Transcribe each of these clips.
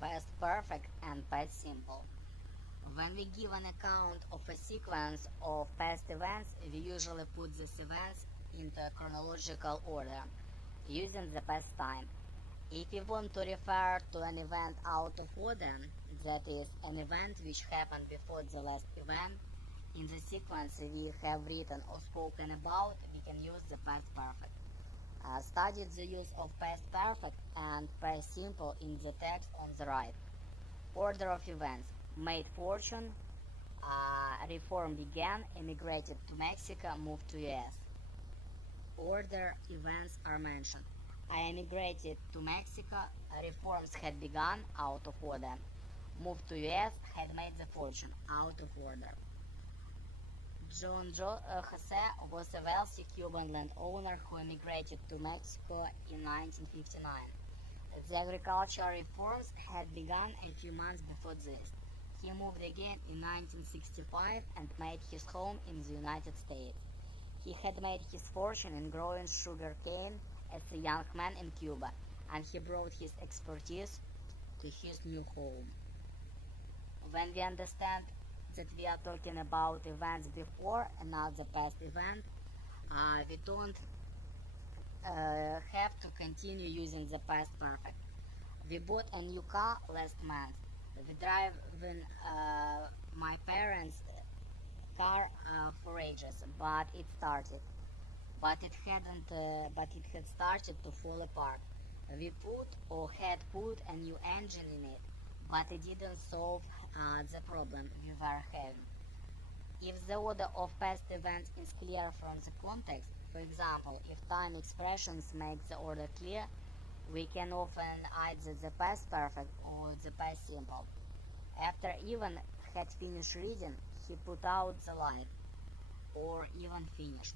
past perfect and past simple. When we give an account of a sequence of past events, we usually put these events into a chronological order using the past time. If we want to refer to an event out of order, that is, an event which happened before the last event, in the sequence we have written or spoken about, we can use the past perfect. Study the use of past perfect and past simple in the text on the right. Order of events: made fortune, reform began, emigrated to Mexico, moved to US. Order events are mentioned. I emigrated to Mexico, reforms had begun, out of order. Moved to US, had made the fortune, out of order. Jose was a wealthy Cuban landowner who emigrated to Mexico in 1959. The agricultural reforms had begun a few months before this. He moved again in 1965 and made his home in the United States. He had made his fortune in growing sugar cane as a young man in Cuba, and he brought his expertise to his new home. When we understand that we are talking about events before and not the past event, we don't have to continue using the past perfect. We bought a new car last month. We drive when my parents' car for ages, but it started. But it hadn't. But it had started to fall apart. We put or had put a new engine in it, but it didn't solve the problem we were having. If the order of past events is clear from the context, for example, if time expressions make the order clear, we can often either the past perfect or the past simple. After Ivan had finished reading, he put out the light, or even finished.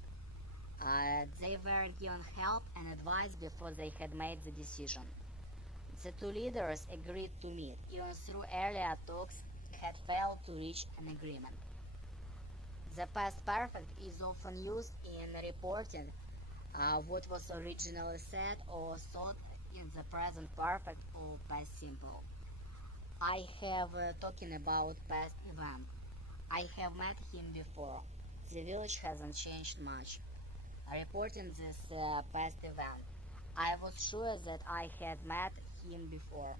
They were given help and advice before they had made the decision. The two leaders agreed to meet, even though earlier talks had failed to reach an agreement. The past perfect is often used in reporting what was originally said or thought in the present perfect or past simple. I have talking about past event. I have met him before. The village hasn't changed much. Reporting this past event, I was sure that I had met him before.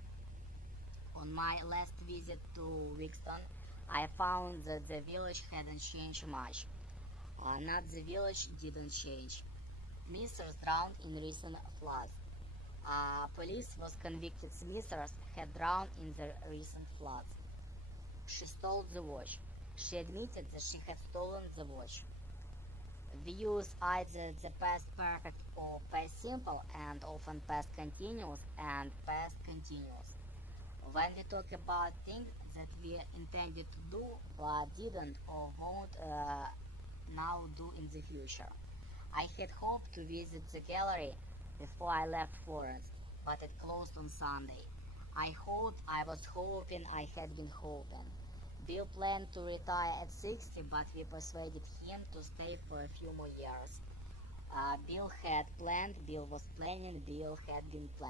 On my last visit to Wixton, I found that the village hadn't changed much. Not the village didn't change. Smithers drowned in recent floods. Police was convicted Smithers had drowned in the recent floods. She stole the watch. She admitted that she had stolen the watch. We use either the past perfect or past simple and often past continuous and past continuous. When we talk about things that we intended to do but didn't or won't now do in the future. I had hoped to visit the gallery before I left Florence, but it closed on Sunday. I was hoping I had been hoping. Bill planned to retire at 60, but we persuaded him to stay for a few more years. Bill was planning, Bill had been planning.